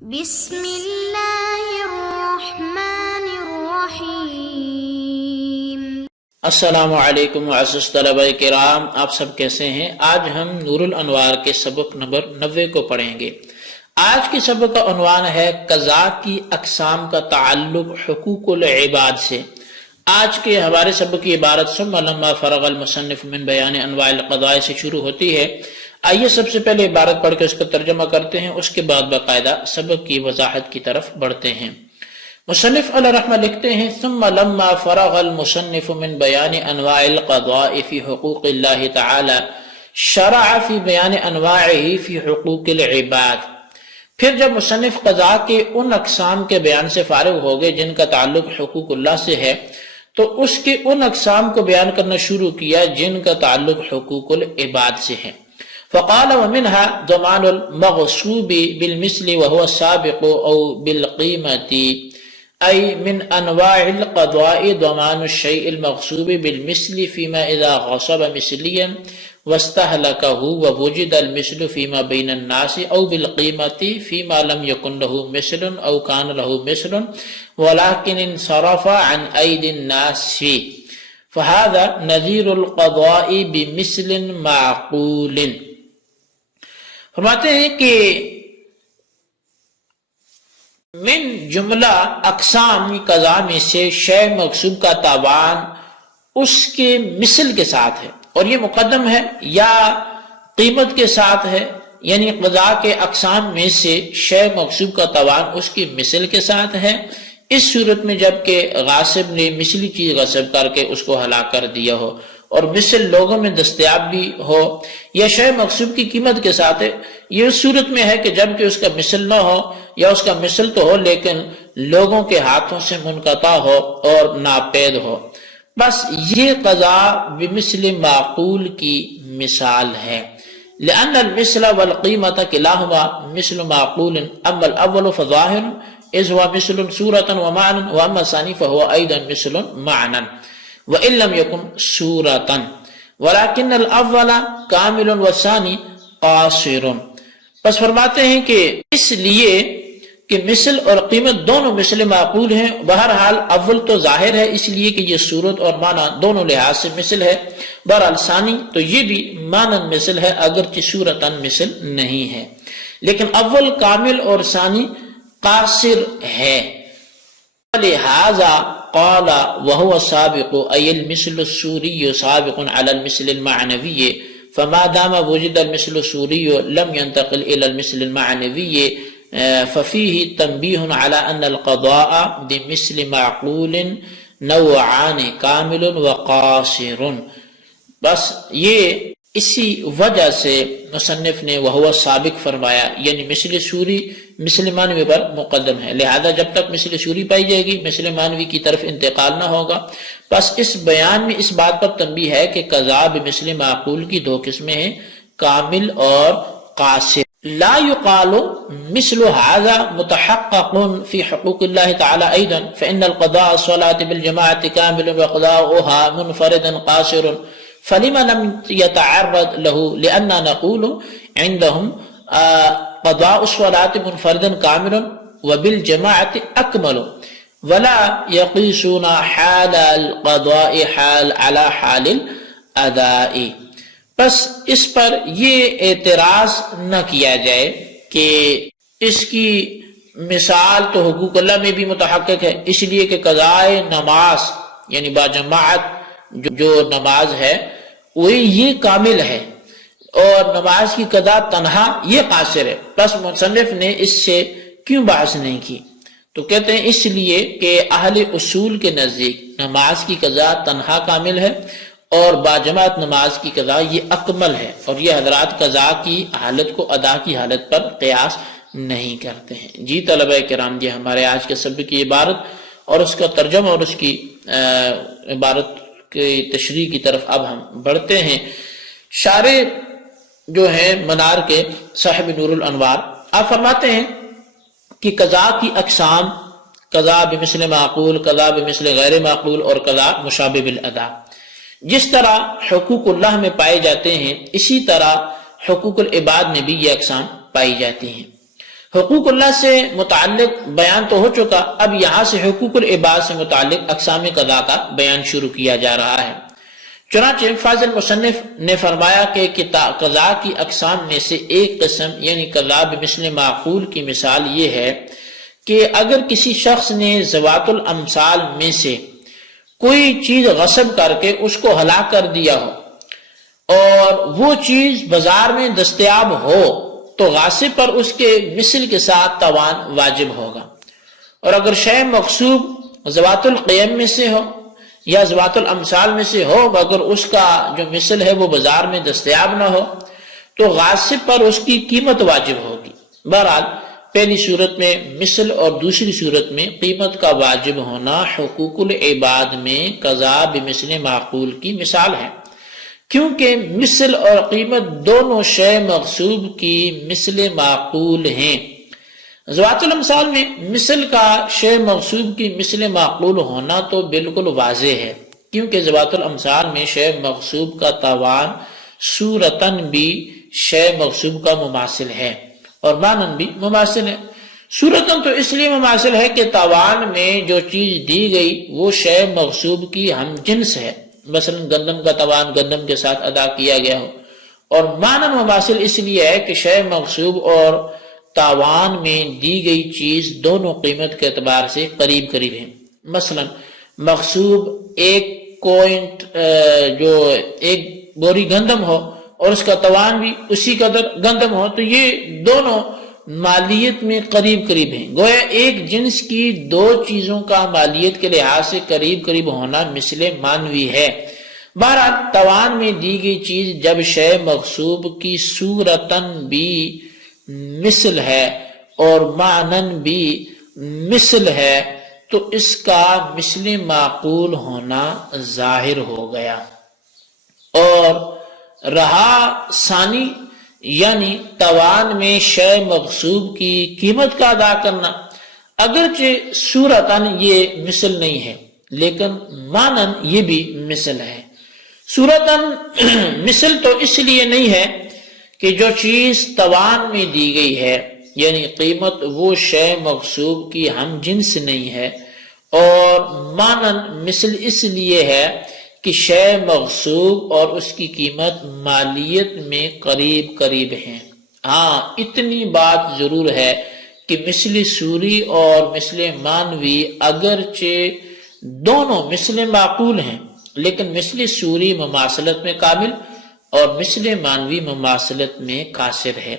بسم اللہ الرحمن الرحیم۔ السلام علیکم معزز طلبہ کرام، آپ سب کیسے ہیں؟ آج ہم نور الانوار کے سبق نمبر 90 کو پڑھیں گے۔ آج کے سبق کا عنوان ہے قضاء کی اقسام کا تعلق حقوق العباد سے۔ آج کے ہمارے سبق کی عبارت ثم لما فرغ المصنف من بیان انواع القضاء سے شروع ہوتی ہے۔ آئیے سب سے پہلے عبارت پڑھ کے اس کا ترجمہ کرتے ہیں، اس کے بعد باقاعدہ سبق کی وضاحت کی طرف بڑھتے ہیں۔ مصنف علیہ رحمہ لکھتے ہیں ثم لما فرغ المصنف من بیان انواع القضاء فی حقوق اللہ تعالی شرع فی بیان انواعہ فی حقوق العباد۔ پھر جب مصنف قضاء کے ان اقسام کے بیان سے فارغ ہو گئے جن کا تعلق حقوق اللہ سے ہے، تو اس کے ان اقسام کو بیان کرنا شروع کیا جن کا تعلق حقوق العباد سے ہے۔ فقال ومنها ضمان المغصوب بالمثل وهو السابق او بالقيمة، أي من أنواع القضاء ضمان الشيء المغصوب بالمثل فيما إذا غصب مثليا واستهلكه ووجد المثل فيما بين الناس، أو بالقيمة فيما لم يكن له مثل أو كان له مثل ولكن انصرف عن أيدي الناس، فهذا نظير القضاء بمثل معقول۔ فرماتے ہیں کہ من جملہ اقسام قضاء میں سے شے مغصوب کا تاوان اس کے مثل کے ساتھ ہے، اور یہ مقدم ہے یا قیمت کے ساتھ ہے، یعنی قضاء کے اقسام میں سے شے مغصوب کا تاوان اس کی مثل کے ساتھ ہے، اس صورت میں جب کہ غاصب نے مثلی چیز غصب کر کے اس کو ہلاک کر دیا ہو اور مثل لوگوں میں دستیاب بھی ہو، یا شے مغصوب کی قیمت کے ساتھ ہے، یہ اس صورت میں ہے کہ جب کہ اس کا مثل نہ ہو، یا اس کا مثل تو ہو لیکن لوگوں کے ہاتھوں سے منقطع ہو اور ناپید ہو۔ بس یہ قضاء بمثل معقول کی مثال ہے، لأن المثل والقیمت کلاہما مثل معقول، اما الاول فظاہر اذ هو مثل صورة ومعنى، واما الثانی فهو ايضا مثل معنى وإن لم يكن صورة، ولكن الأول كامل والثاني قاصر۔ پس فرماتے ہیں کہ اس لیے کہ مثل اور قیمت دونوں مثل معقول ہیں، بہرحال اول تو ظاہر ہے اس لیے کہ یہ صورت اور معنی دونوں لحاظ سے مثل ہے، بہرحال ثانی تو یہ بھی معنی مثل ہے اگرچہ صورتاً مثل نہیں ہے، لیکن اول کامل اور ثانی قاصر ہے۔ لہذا قال وهو سابق أي المثل السوري سابق على المثل المعنوي، فما دام وجد المثل السوري لم ينتقل إلى المثل المعنوي، ففيه تنبيه على أن القضاء بمثل معقول نوعان كامل وقاصر۔ بس یہ اسی وجہ سے مصنف نے وہو سابق فرمایا، یعنی مثل سوری مثل معنوی پر مقدم ہے، لہذا جب تک مثل سوری پائی جائے گی مثل معنوی کی طرف انتقال نہ ہوگا۔ بس اس بیان میں اس بات پر تنبیہ ہے کہ قضاء بمثل معقول کی دو قسمیں ہیں، کامل اور قاصر۔ لا يقال مثل هذا متحقق في حقوق الله تعالى أيضا، فإن القضاء الصلاة بالجماعة كامل وقضاؤها منفردا قاصر، فلما لم يتعرض له؟ لأننا نقول عندهم قضاء الصلاة منفردا كامل وبالجماعة أكمل، ولا يقيسون حال القضاء على حال الأداء۔ بس اس پر یہ اعتراض نہ کیا جائے کہ اس کی مثال تو حقوق اللہ میں بھی متحقق ہے، اس لیے کہ قضاء نماز یعنی باجماعت جو نماز ہے وہی یہ کامل ہے، اور نماز کی قضاء تنہا یہ قاصر ہے۔ بس مصنف نے اس سے کیوں بحث نہیں کی؟ تو کہتے ہیں اس لیے کہ اہل اصول کے نزدیک نماز کی قضاء تنہا کامل ہے اور باجماعت نماز کی قضاء یہ اکمل ہے، اور یہ حضرات قضاء کی حالت کو ادا کی حالت پر قیاس نہیں کرتے ہیں۔ جی طلبہ کرام، یہ ہمارے آج کے سبق کی عبارت اور اس کا ترجمہ اور اس کی عبارت کی تشریح کی طرف اب ہم بڑھتے ہیں۔ شارح جو ہے منار کے صاحب نور الانوار، آپ فرماتے ہیں کہ قضاء کی اقسام قضاء بمثل معقول، قضاء بمثل غیر معقول اور قضاء مشابہ بالادا، جس طرح حقوق اللہ میں پائے جاتے ہیں اسی طرح حقوق العباد میں بھی یہ اقسام پائی جاتی ہیں۔ حقوق اللہ سے متعلق بیان تو ہو چکا، اب یہاں سے حقوق العباد سے متعلق اقسام قضا کا بیان شروع کیا جا رہا ہے۔ چنانچہ فاضل مصنف نے فرمایا کہ قضا کی اقسام میں سے ایک قسم یعنی قضا بمثل معقول کی مثال یہ ہے کہ اگر کسی شخص نے ذوات الامثال میں سے کوئی چیز غصب کر کے اس کو ہلاک کر دیا ہو اور وہ چیز بازار میں دستیاب ہو تو غاصب پر اس کے مثل کے ساتھ تاوان واجب ہوگا، اور اگر شے مغصوب ذوات القیم میں سے ہو یا ذوات الامثال میں سے ہو مگر اس کا جو مثل ہے وہ بازار میں دستیاب نہ ہو تو غاصب پر اس کی قیمت واجب ہوگی۔ بہرحال پہلی صورت میں مثل اور دوسری صورت میں قیمت کا واجب ہونا حقوق العباد میں قضا بمثل معقول کی مثال ہے، کیونکہ مثل اور قیمت دونوں شے مغصوب کی مثل معقول ہیں۔ ذوات الامثال میں مثل کا شے مغصوب کی مثل معقول ہونا تو بالکل واضح ہے، کیونکہ ذوات الامثال میں شے مغصوب کا تاوان صورتاً بھی شے مغصوب کا مماثل ہے اور معناً بھی مماثل ہے۔ صورتاً تو اس لیے مماثل ہے کہ تاوان میں جو چیز دی گئی وہ شے مغصوب کی ہم جنس ہے، مثلا گندم کا تاوان گندم کے ساتھ ادا کیا گیا ہو، اور معناً مماثل اس لیے ہے کہ شے مغصوب اور تاوان میں دی گئی چیز دونوں قیمت کے اعتبار سے قریب قریب ہیں۔ مثلا مغصوب جو ایک بوری گندم ہو اور اس کا تاوان بھی اسی قدر گندم ہو تو یہ دونوں مالیت میں قریب قریب ہیں، گویا ایک جنس کی دو چیزوں کا مالیت کے لحاظ سے قریب قریب ہونا مثل مانوی ہے۔ بہرحال تاوان میں دی گئی چیز جب شے مغصوب کی صورتاً بھی مثل ہے اور معنن بھی مثل ہے تو اس کا مثل معقول ہونا ظاہر ہو گیا، اور رہا ثانی یعنی تاوان میں شے مغصوب کی قیمت کا ادا کرنا، اگرچہ صورتاً یہ مثل نہیں ہے لیکن معنن یہ بھی مثل ہے۔ صورتاً مثل تو اس لیے نہیں ہے کہ جو چیز تاوان میں دی گئی ہے یعنی قیمت وہ شے مغصوب کی ہم جنس نہیں ہے، اور معنن مثل اس لیے ہے کہ شے مغصوب اور اس کی قیمت مالیت میں قریب قریب ہیں۔ ہاں اتنی بات ضرور ہے کہ مثل سوری اور مثل مانوی اگرچہ دونوں مثل معقول ہیں لیکن مثل سوری مماثلت میں کامل اور مثل مانوی مماثلت میں قاصر ہے۔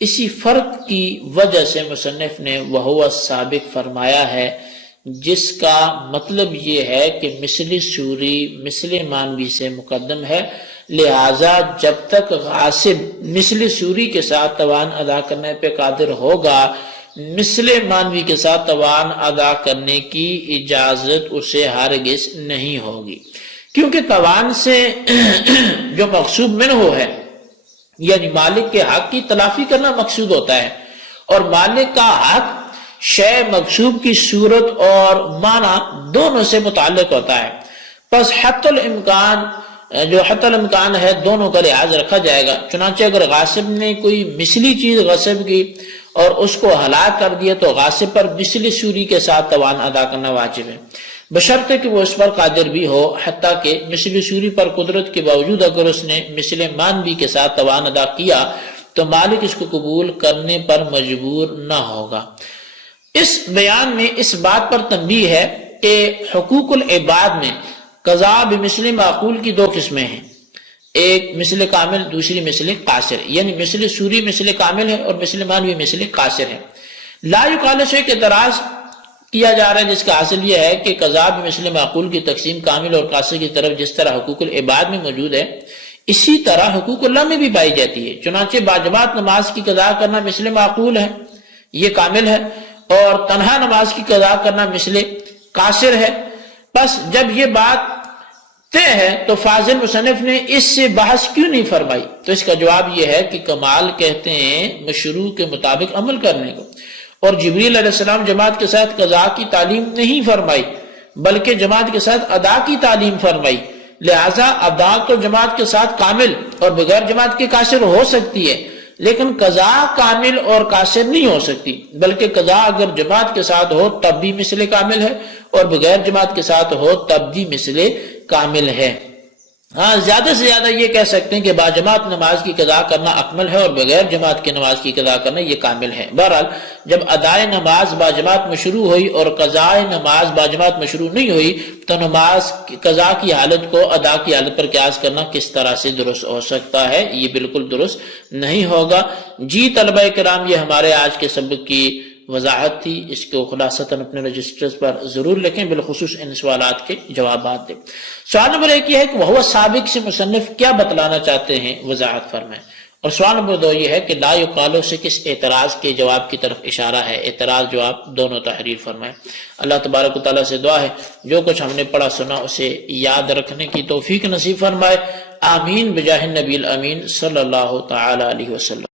اسی فرق کی وجہ سے مصنف نے وہو السابق فرمایا ہے، جس کا مطلب یہ ہے کہ مثل سوری مثل مانوی سے مقدم ہے، لہذا جب تک غاصب مثل سوری کے ساتھ تاوان ادا کرنے پہ قادر ہوگا مثل مانوی کے ساتھ تاوان ادا کرنے کی اجازت اسے ہرگز نہیں ہوگی، کیونکہ تاوان سے جو مقصود منہ ہے یعنی مالک کے حق کی تلافی کرنا مقصود ہوتا ہے، اور مالک کا حق شے مقصود کی صورت اور معنی دونوں سے متعلق ہوتا ہے، پس حتی الامکان ہے دونوں کا لحاظ رکھا جائے گا۔ چنانچہ اگر غاصب نے کوئی مثلی چیز غصب کی اور اس کو ہلاک کر دیا تو غاصب پر مثل سوری کے ساتھ تاوان ادا کرنا واجب ہے، بشرطے کہ وہ اس پر قادر بھی ہو، حتیٰ کہ مثل سوری پر قدرت کے باوجود اگر اس نے مثل مانوی کے ساتھ تاوان ادا کیا تو مالک اس کو قبول کرنے پر مجبور نہ ہوگا۔ اس بیان میں اس بات پر تنبیہ ہے کہ حقوق العباد میں قضا بمثل معقول کی دو قسمیں ہیں، ایک مثل کامل دوسری مثل قاصر، یعنی مثل سوری مثل کامل ہے اور مثل مانوی مثل قاصر ہے۔ لا یقال سے ایک اعتراض کیا جا رہا ہے جس کا حاصل یہ ہے کہ قضا بمثل معقول کی تقسیم کامل اور قاصر کی طرف جس طرح حقوق العباد میں موجود ہے اسی طرح حقوق اللہ میں بھی پائی جاتی ہے۔ چنانچہ باجماعت نماز کی قضا کرنا مثل معقول ہے، یہ کامل ہے، اور تنہا نماز کی قضا کرنا مثل قاصر ہے۔ بس جب یہ بات طے ہے تو فاضل مصنف نے اس سے بحث کیوں نہیں فرمائی؟ تو اس کا جواب یہ ہے کہ کمال کہتے ہیں مشروع کے مطابق عمل کرنے کو، اور جبریل علیہ السلام جماعت کے ساتھ قضا کی تعلیم نہیں فرمائی بلکہ جماعت کے ساتھ ادا کی تعلیم فرمائی، لہذا ادا تو جماعت کے ساتھ کامل اور بغیر جماعت کے قاصر ہو سکتی ہے، لیکن قضا کامل اور قاصر نہیں ہو سکتی، بلکہ قضا اگر جماعت کے ساتھ ہو تب بھی مثل کامل ہے اور بغیر جماعت کے ساتھ ہو تب بھی مثل کامل ہے۔ ہاں زیادہ سے زیادہ یہ کہہ سکتے ہیں کہ باجماعت نماز کی قضا کرنا اکمل ہے اور بغیر جماعت کی نماز کی قضا کرنا یہ کامل ہے۔ بہرحال جب ادائے نماز باجماعت میں شروع ہوئی اور قضائے نماز باجماعت میں شروع نہیں ہوئی تو نماز قضا کی حالت کو ادا کی حالت پر قیاس کرنا کس طرح سے درست ہو سکتا ہے؟ یہ بالکل درست نہیں ہوگا۔ جی طلبہ کرام، یہ ہمارے آج کے سبق کی وضاحت تھی، اس کو خلاصتاً اپنے رجسٹرز پر ضرور لکھیں، بالخصوص ان سوالات کے جوابات دیں۔ سوال نمبر 1 یہ ہے کہ وہ سابق سے مصنف کیا بتلانا چاہتے ہیں، وضاحت فرمائیں۔ اور سوال نمبر 2 یہ ہے کہ لا یقالو سے کس اعتراض کے جواب کی طرف اشارہ ہے، اعتراض جواب دونوں تحریر فرمائیں۔ اللہ تبارک و تعالیٰ سے دعا ہے جو کچھ ہم نے پڑھا سنا اسے یاد رکھنے کی توفیق نصیب فرمائے، آمین بجاہ النبی الامین صلی اللہ تعالی علیہ وسلم۔